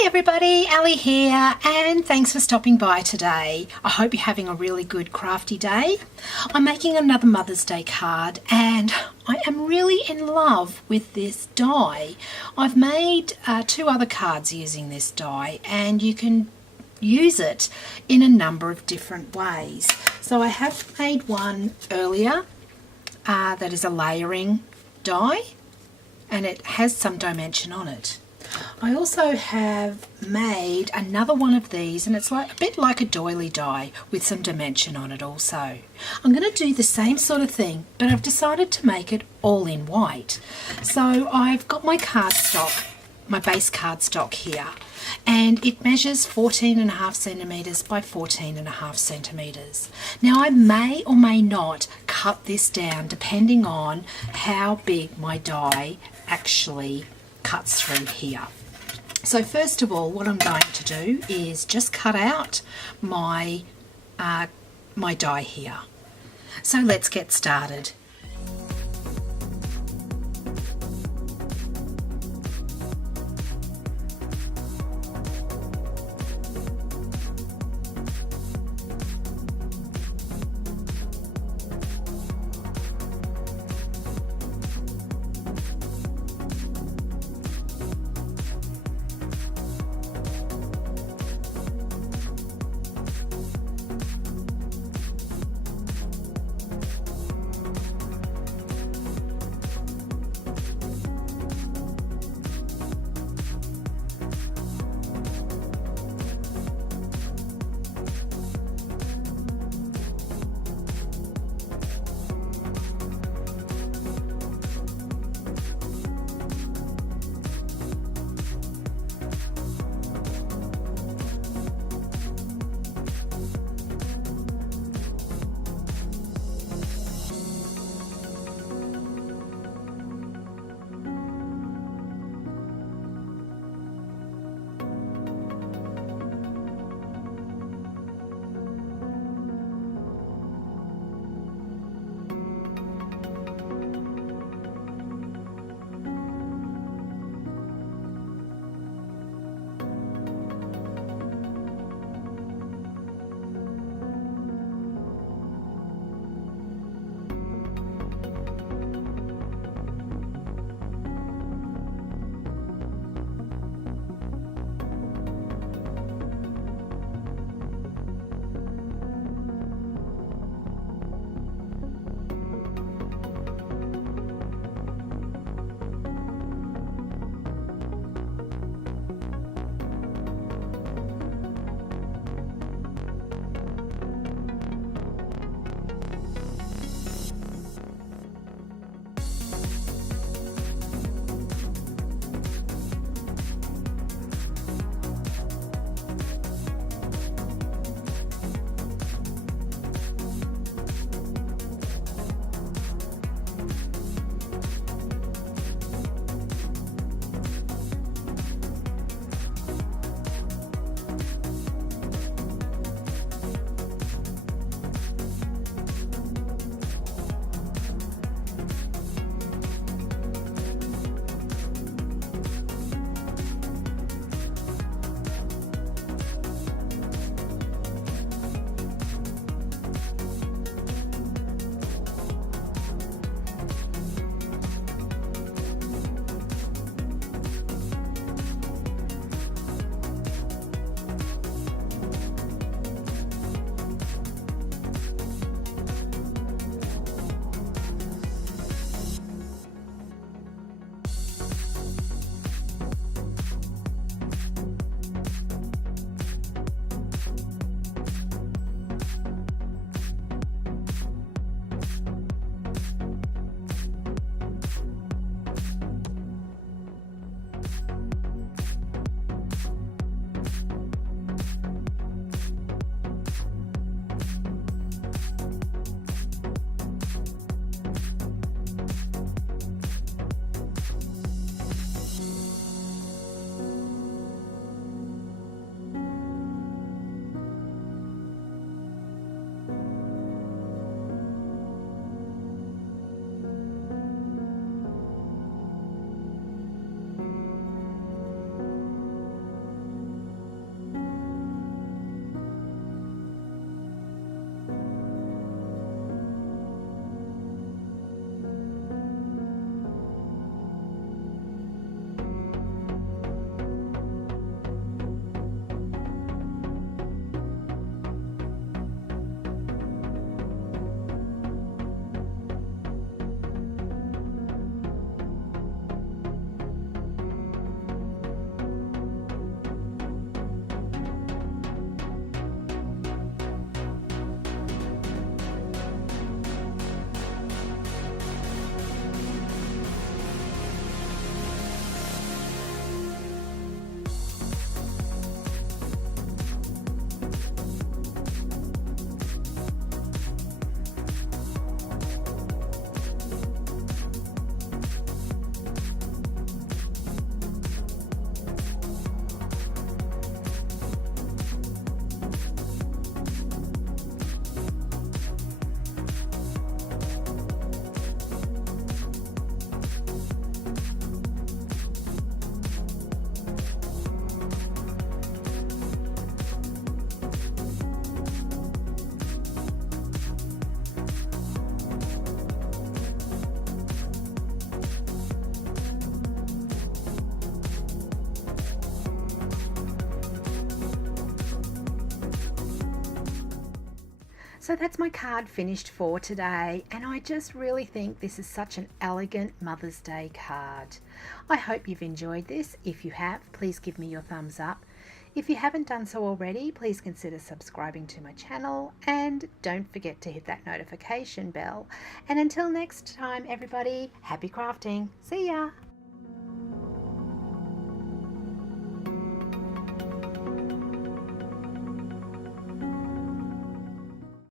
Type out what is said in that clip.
Hi everybody, Ali here, and thanks for stopping by today. I hope you're having a really good crafty day. I'm making another Mother's Day card and I am really in love with this die. I've made 2 other cards using this die, and you can use it in a number of different ways. So I have made one earlier that is a layering die, and it has some dimension on it. I also have made another one of these, and it's like a bit like a doily die with some dimension on it also. I'm going to do the same sort of thing, but I've decided to make it all in white. So I've got my cardstock, my base cardstock here, and it measures 14.5 centimetres by 14.5 centimetres. Now I may or may not cut this down depending on how big my die actually cuts through here. So first of all, what I'm going to do is just cut out my my die here. So let's get started. So that's my card finished for today, and I just really think this is such an elegant Mother's Day card. I hope you've enjoyed this. If you have, please give me your thumbs up. If you haven't done so already, please consider subscribing to my channel, and don't forget to hit that notification bell. And until next time, everybody, happy crafting. See ya!